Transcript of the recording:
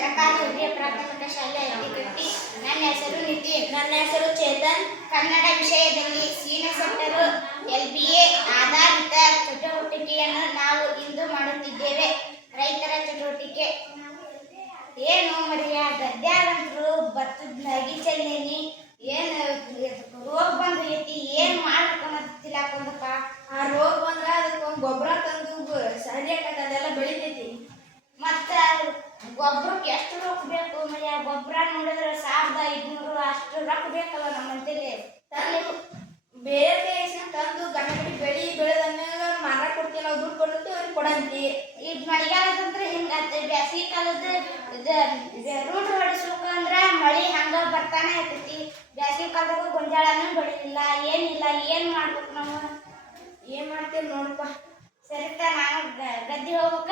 ಸರ್ಕಾರಿ ಹಿರಿಯ ಪ್ರಾಥಮಿಕ ಶಾಲೆ ಅಧಿಕಟ್ಟಿ ನನ್ನ ಹೆಸರು ನಿತಿನ್ ನನ್ನ ಹೆಸರು ಚೇತನ್. ಕನ್ನಡ ವಿಷಯದಲ್ಲಿ ಸೀನಿಯರ್ ಎಲ್ ಬಿ ಎ ಆಧಾರಿತ ಚಟುವಟಿಕೆಯನ್ನು ನಾವು ಇಂದು ಮಾಡುತ್ತಿದ್ದೇವೆ. ರೈತರ ಚಟುವಟಿಕೆ. ಏನು ಮರಿಯ? ಗದ್ಯಾಗಂತರು ಭತ್ತದ ನಗಿ ಚೆಲ್ಲೇನಿ. ಏನು ರೋಗ ಬಂದೈತಿ ಏನು ಮಾಡ್ಬೇಕು ಅನ್ನೋದು ಆ ರೋಗ ಬಂದ್ರೆ ಅದಕ್ಕೆ ಒಂದು ಗೊಬ್ಬರ ತಂದು ಸರಿಯಾಗಿ ಅದೆಲ್ಲ ಬೆಳಿತೈತಿ. ಗೊಬ್ಬರಕ್ಕೆ ಎಷ್ಟು ರೊಕ್ಕ ಬೇಕು ಮನೆಯ ಗೊಬ್ಬರ ನೋಡಿದ್ರೆ ಸಾವಿರದ ಐದುನೂರು, ಅಷ್ಟು ರೊಕ್ಕ ಬೇಕಲ್ಲ ನಮ್ಮಂತೇಳಿ ತಂದು ಬೇರೆ ದೇಶನ ತಂದು ಗಂಡಗಡಿ ಬೆಳಿ ಬೆಳೆದಾಗ ಮಾರ ಕೊಡ್ತೀವಿ ನಾವು ದುಡ್ಡು ಕೊಡ್ತೀವಿ ಅವ್ರಿಗೆ ಕೊಡಂತಿ. ಈಗ ಮಳೆಗಾಲದಂದ್ರೆ ಹಿಂಗತ್ತೆ ಬ್ಯಾಸಿಗೆ ಕಾಲದ ರೂಟ್ ಹೊಡಿಸ್ಬೇಕು ಅಂದ್ರೆ ಮಳಿ ಹಂಗ ಬರ್ತಾನೆ ಇರ್ತೈತಿ. ಬ್ಯಾಸಿಗೆ ಕಾಲದಾಗ ಗೊಂಜಾಳನೂ ಬೆಳಿಲಿಲ್ಲ, ಏನಿಲ್ಲ, ಏನ್ ಮಾಡ್ಬೇಕು ನಾವು? ಏನ್ ಮಾಡ್ತೀವಿ ನೋಡಪ್ಪ. ಸರಿತ ನಾನು ಗದ್ದೆ ಹೋಗ್ಬೇಕ?